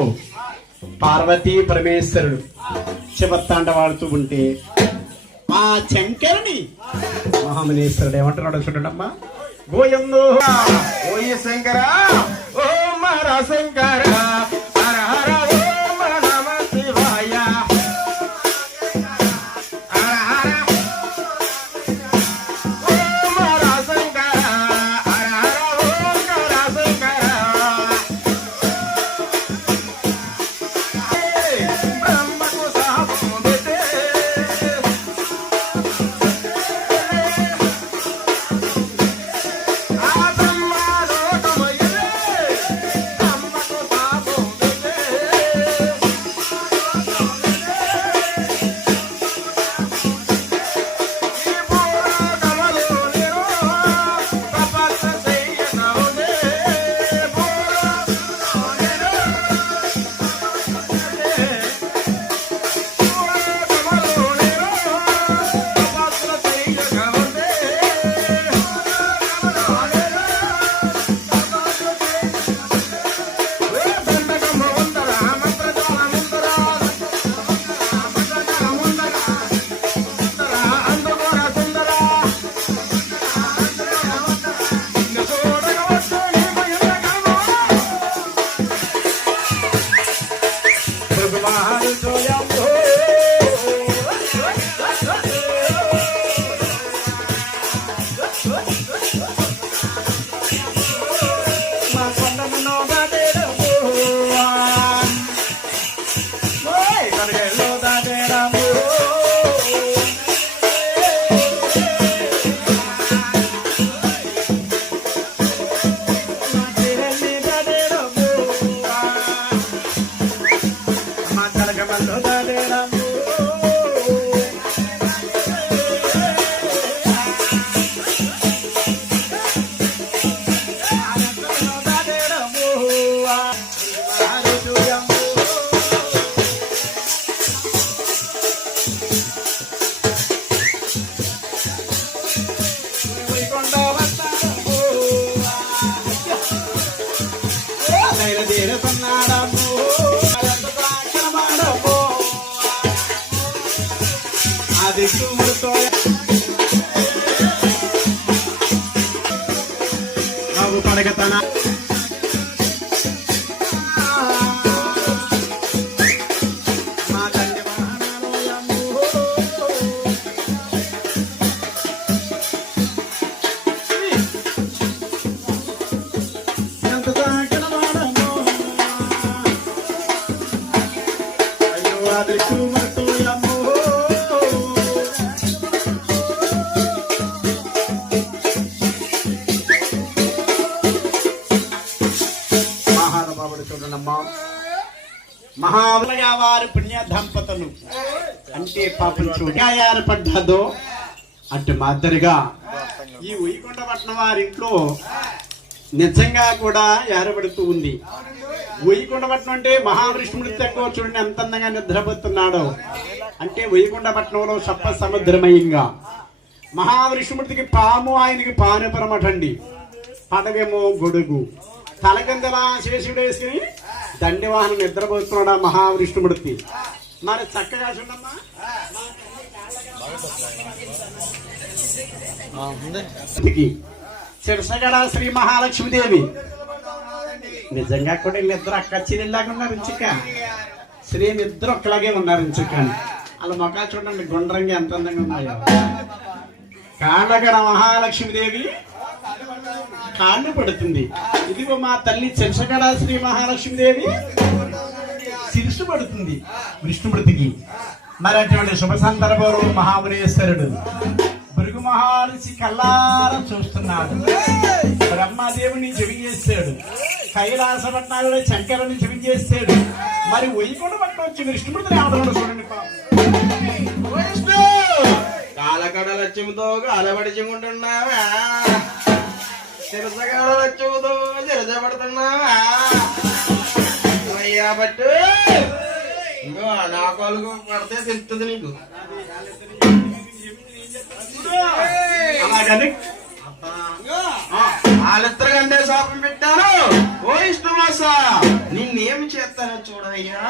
పార్వతీ పరమేశ్వరుడు శివతాండవాడుతూ ఉంటే ఆ శంకరుని మహామునేశ్వరుడు ఏమంటున్నాడు చూడండమ్మా, గోయంలో ఓయి శంకర, ఓ మరా శంకర, హర హర ఓం నమ శివాయ, హర హర ఓం మరా శంకర, హర హర ఓం మరా శంకర. బ్రహ్మకు శాపం పెట్టే ఆ బ్రహ్మ లోకమయ్యే, బ్రహ్మకు బయలుదేరుతున్నాడమ్మో అది చూడుతో బాబు పడగతన మా తండ్రి వాహనాలయమ్మో ఎంత దాకనమాడమ్మో అయ్యో అది చూడుతోయమ్మో మహాబలగా వారి పుణ్య దంపతులు అంటే పాపం చూడాయారు పడ్డదో అంటే మాదిరిగా ఈ ఉయ్యకొండపట్నం వారింట్లో నిజంగా కూడా ఏర్పడుతూ ఉంది. ఉయ్యకొండపట్నం అంటే మహావిష్ణుడి తక్కువ చూడండి ఎంత అందంగా నిద్రపోతున్నాడో. అంటే ఉయ్యకొండపట్నంలో సప్ప సముద్రమయంగా మహావిష్ణుమూర్తికి పాము ఆయనకి పానుపరమటండి, పడవేమో గొడుగు, తలకిందలా శేషుడు వేసుకుని దండివాహనం నిద్రపోతున్నాడు ఆ మహావిష్ణుమూర్తి. మరి చక్కగా చూడమ్మా శిరసగడ శ్రీ మహాలక్ష్మీదేవి నిజంగా కూడా వీళ్ళిద్దరు అక్క చెల్లిలాగా ఉన్నారు. ఇంచుక శ్రీ ఇద్దరు ఒక్కలాగే ఉన్నారు. ఇంచుక వాళ్ళ మొక్కలు చూడండి గుండ్రంగా ఎంత అందంగా ఉన్నాయో. కాళ్ళగడ మహాలక్ష్మీదేవి కాళ్ళు పడుతుంది. ఇదిగో మా తల్లి శిరసగడ శ్రీ మహాలక్ష్మీదేవి శిరసు పడుతుంది విష్ణుమూర్తికి. మరి అటువంటి శుభ సందర్భంలో మహామునేశ్వరుడు భృగు మహర్షి కల్లారం చూస్తున్నాడు. బ్రహ్మదేవుని జపించేస్తాడు, కైలాసపట్నాలు శంకరుని జపించేస్తాడు. మరి వైకుంఠపట్నం వచ్చి విష్ణుమూర్తి రావడం చూడండి. కాలకడ లక్ష్యంతో కాలబడిచుకుంటున్నావా, శిరసగడ లక్ష్యంతో శిరసపడుతున్నావా అయ్యా బట్టు ఇంకో నా కొలుగు పడితే తెలుస్తుంది నీకు. అలాగని వాళ్ళిద్దరు కంటే శాపం పెట్టాను. ఓ ఇష్టమాస నిన్నేమి చేస్తానో చూడయ్యా.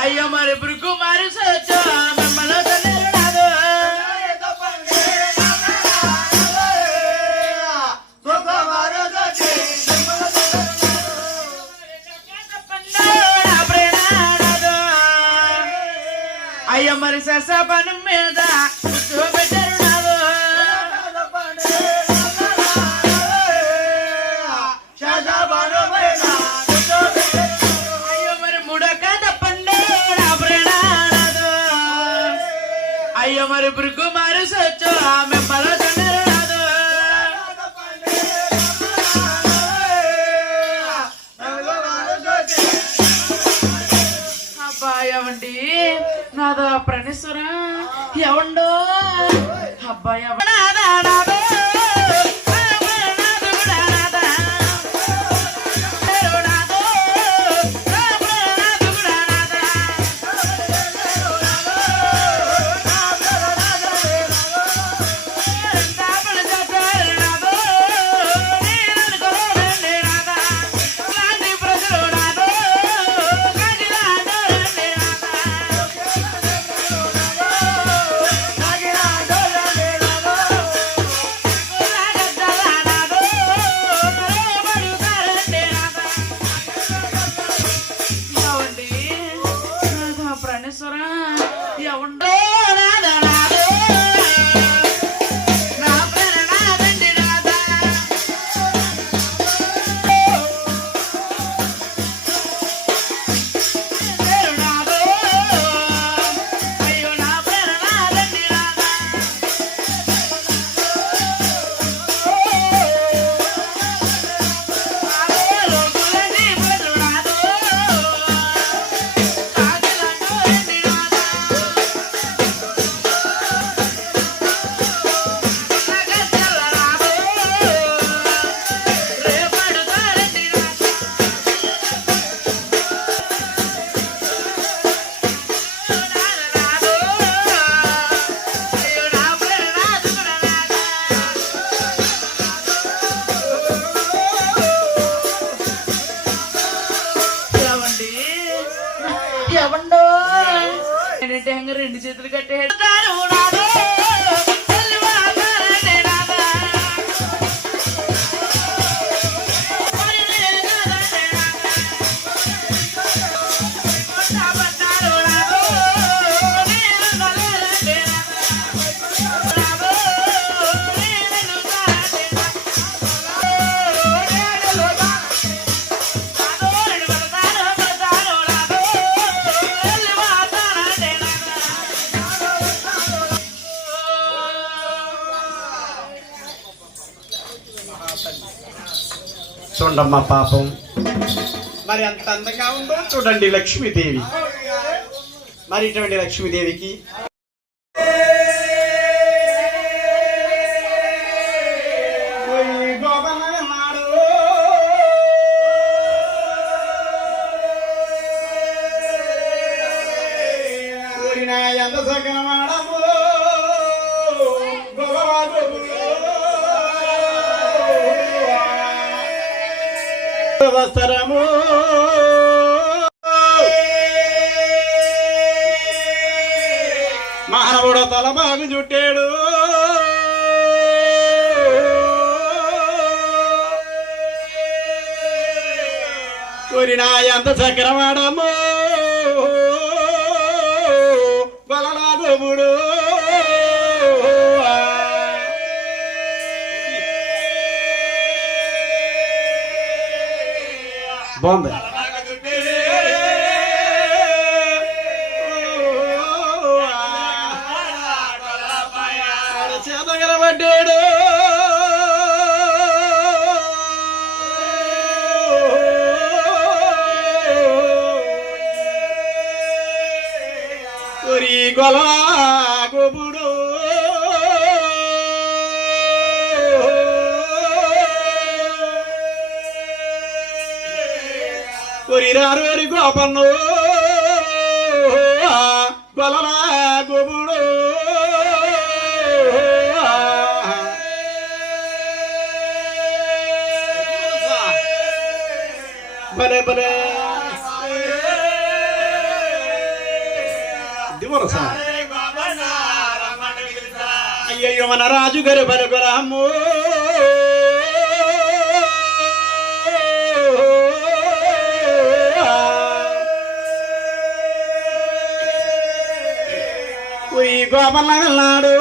అయ్యో మరి బ్రుకు మరి సచ్చో మమ్మల్ని తనేరాదు అయ్యో మరి సస పను మీద పెట్టారు అయ్యో మరి ముడక తప్పండి అయ్యో మరి బ్రుకు మరి సచ్చో మిమ్మల్ని తనేరాదు అబ్బాయి అవండి నాదా ప్రణేశ్వరా ఎవండో అబ్బాయి ఎవండో ఏంటంటే హంగ రెండు చేతులు కట్టేస్తాను నాదో చూడమ్మా పాపం మరి అంత అందంగా ఉందో చూడండి లక్ష్మీదేవి. మరి ఇటువంటి లక్ష్మీదేవికి ఎంత సగన మాడము వస్త్రము మానవుడు తల బాగు చుట్టాడు కోరినా ఎంత చక్రవాడము బలనాగముడు బాగుంది. చేతగరబడ్డాడు ఒరి గొల గోపుడు ఒరిరారు వరి గోపన్ను గొలలా గోపుడు భలే భలే దివరస అయ్యయ్యో మన రాజు గారు బలబలము గోపన్న వెళ్ళాడు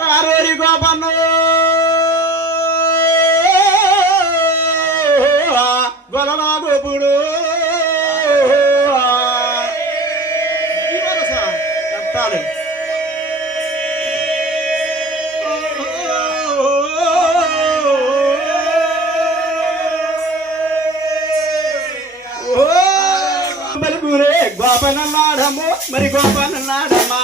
రారోరి గోపన్న గొలలా గోపుడు చెప్తాడు గోపనన్నాడము మరి గోపనన్నాడమ్మా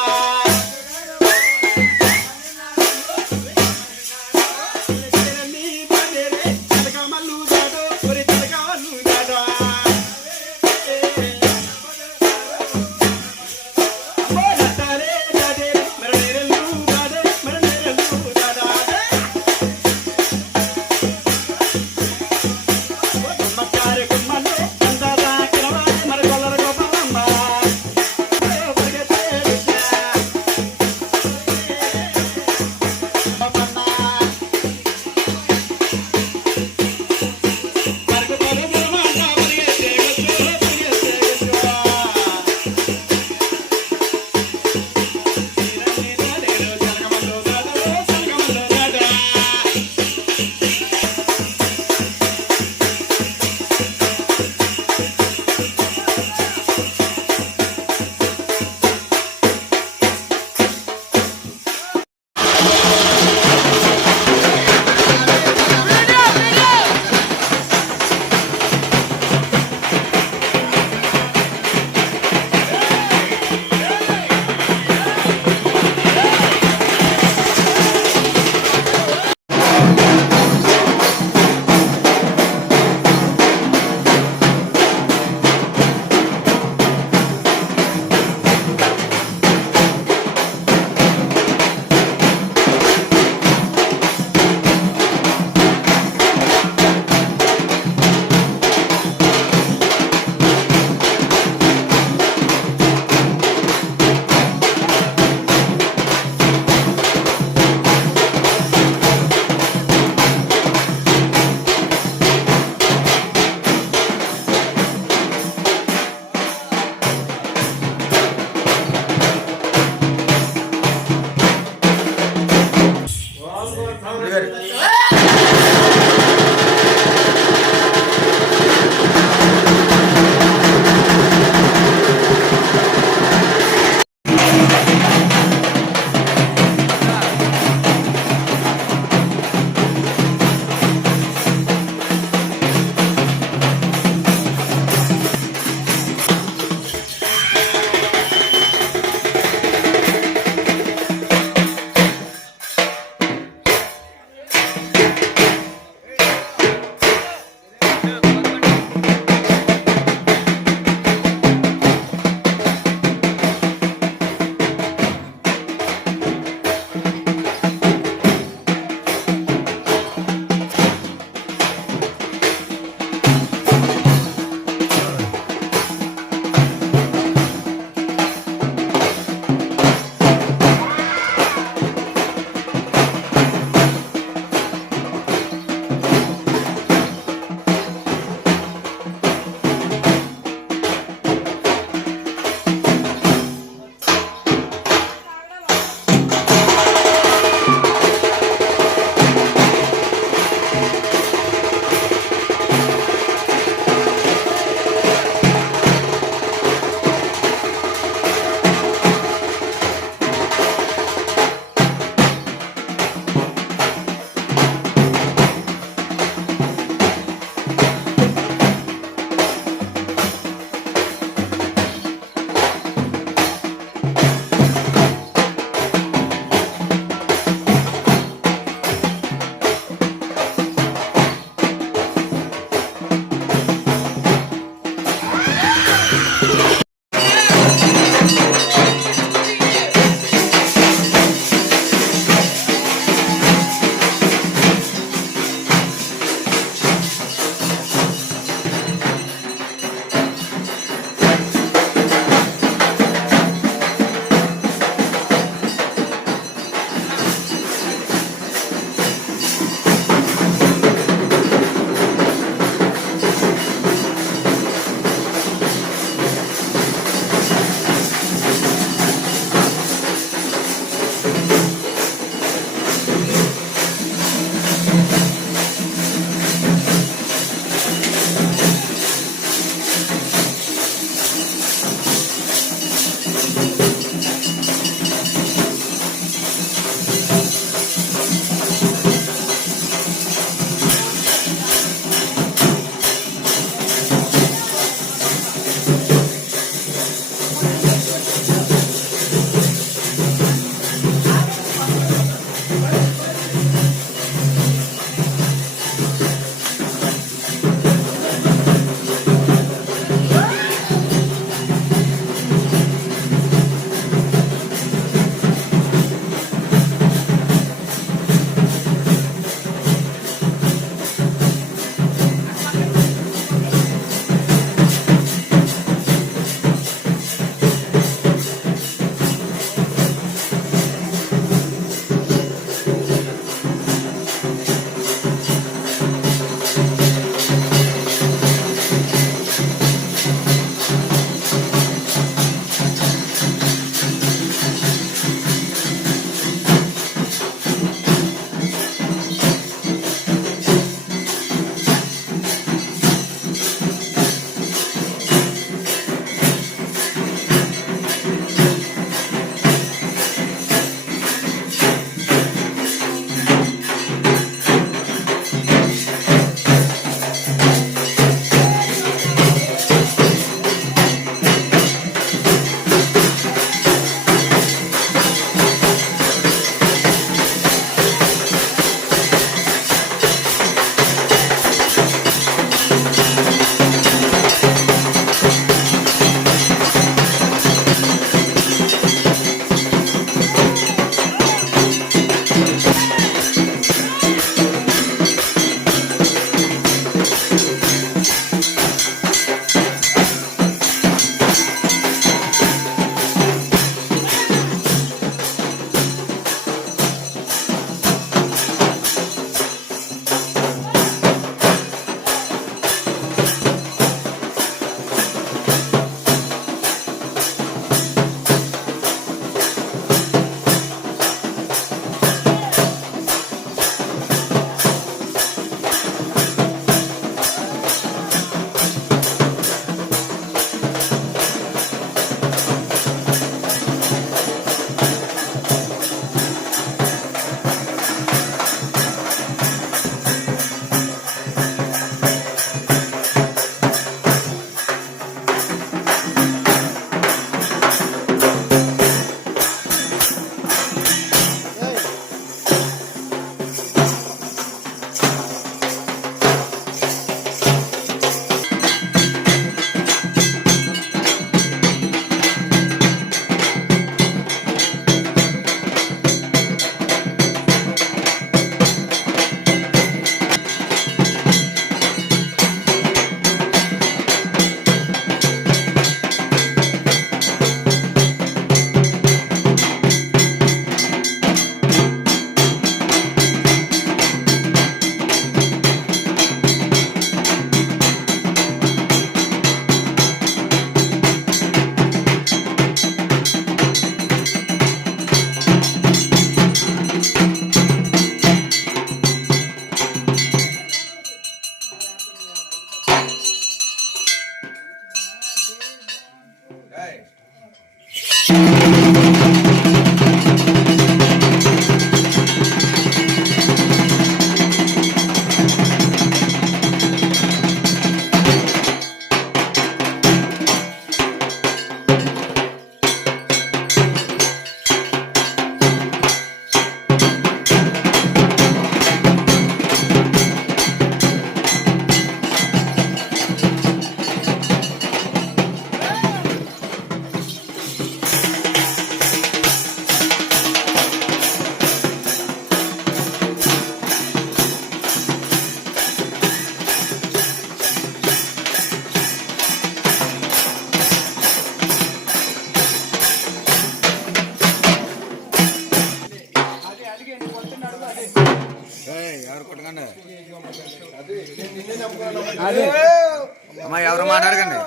అమ్మా ఎవరు మాట్లాడకండి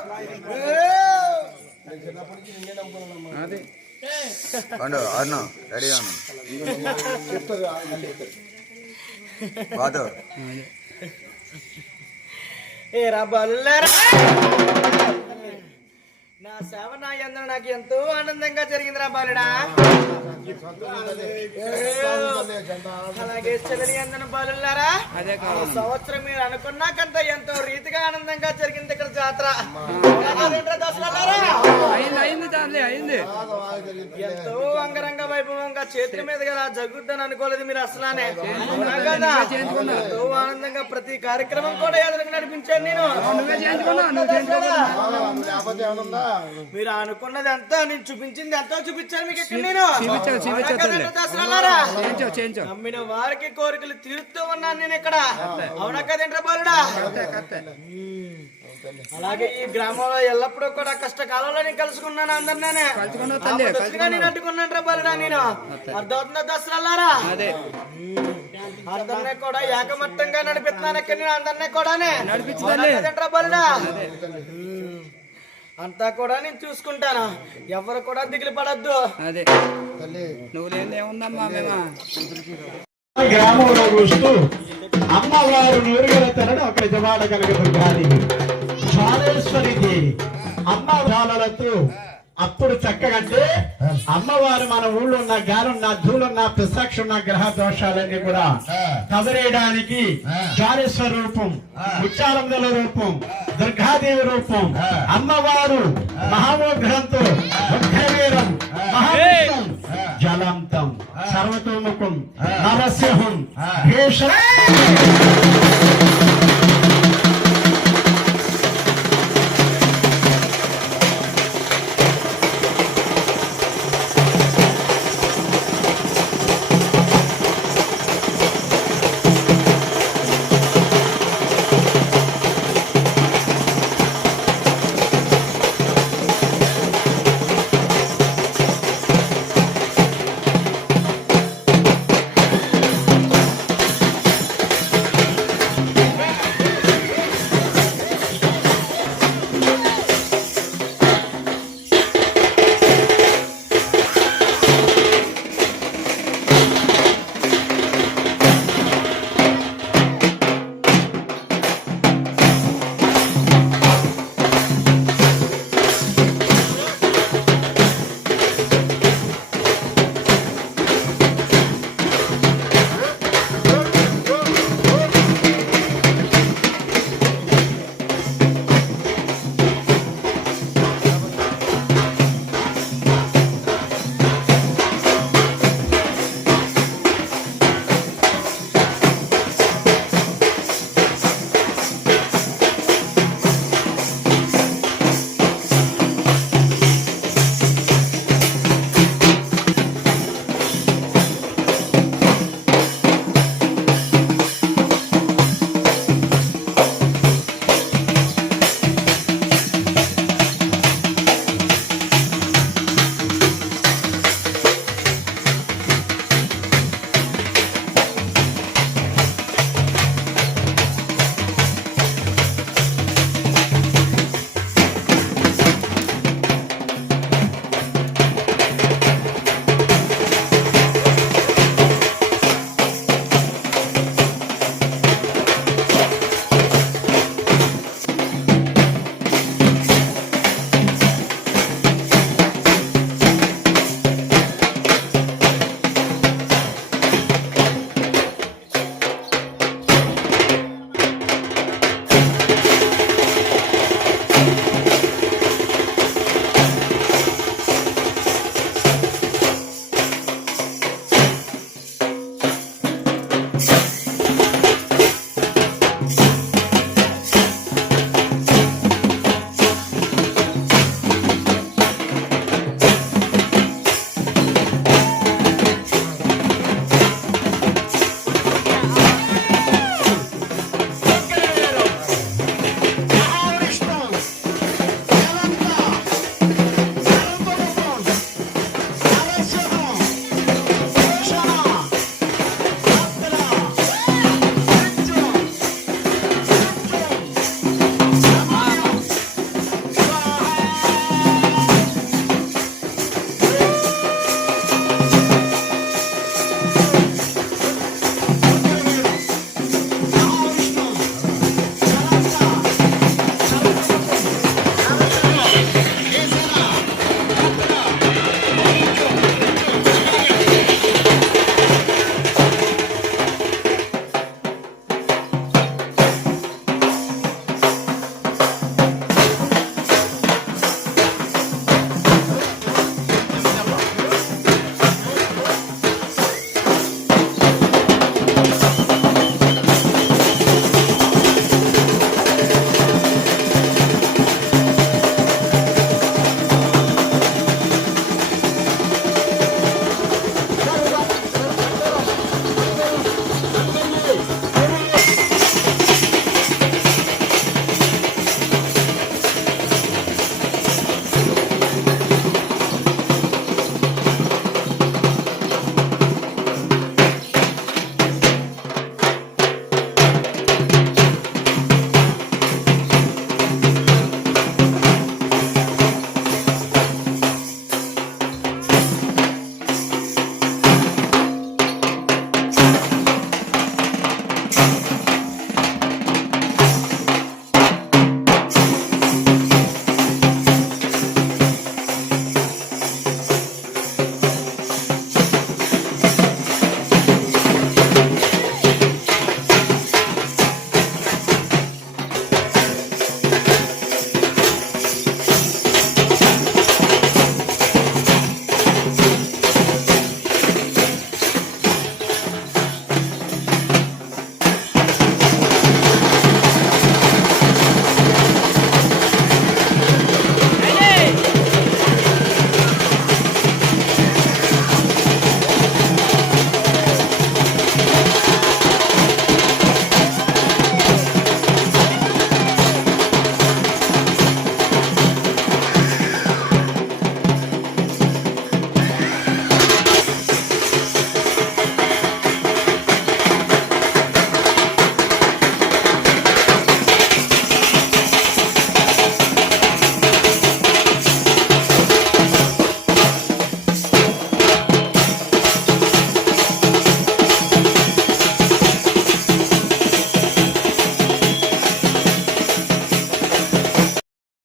పండు అరుణ రెడీగా బాదు ఏరా బల్లారా నా సేవ నా యందు నాకు ఎంతో ఆనందంగా జరిగిందిరా బాలుడా అలాగే చెల్లని అందన బాలులారా సంవత్సరం మీరు అనుకున్నాకంత ఎంతో రీతిగా ఆనందంగా జరిగింది ఇక్కడ జాతర ఎంతో అంగరంగ వైభవంగా చేతుల మీద కదా జరుగుద్దని అనుకోలేదు మీరు అసలానే కదా ఎంతో ఆనందంగా ప్రతి కార్యక్రమం కూడా ఎదురుగా నడిపించాను నేను మీరు అనుకున్నది ఎంత నేను చూపించింది ఎంతో చూపించాను మీకు ఇక్కడ నేను నమ్మిన వారికి కోరికలు తీరుతూ ఉన్నాను నేను ఇక్కడ అవునా కదేంట్రా బాలుడా అలాగే ఈ గ్రామంలో ఎల్లప్పుడూ కూడా కష్టకాలంలో నేను కలుసుకున్నాను అందరినే నేను అడ్డుకున్నాను రా బాలుడా నేను అర్థమవుతుందా దసరాలారా అందరినీ కూడా ఏకమత్తంగా నడిపిస్తున్నాను ఇక్కడ నేను అందరినీ కూడానే కదేంట్రా బాలుడా అంతా కూడా నేను చూసుకుంటాను ఎవరు కూడా దిగులు పడద్దు అదే నువ్వు లేదేముందమ్మా మేము గ్రామంలో చూస్తూ అమ్మవారు నూరుగల తనడు ఒక జవాడ కలగదు గాలి చాలేశ్వరి దేవి అమ్మ బాలలతో అప్పుడు చక్కగంటే అమ్మవారు మన ఊళ్ళో ఉన్న గాలున్న ధూళున్న పిశాక్షున్న గ్రహ దోషాలన్నీ కూడా కవరేయడానికి చాలేశ్వర రూపం ముచ్చాలందల రూపం దుర్గాదేవి రూపం అమ్మవారు మహామోగ్రంతో ఉగ్రవీరం మహావిష్ణం జలంతం సర్వతోముఖం నరసింహం భీషణ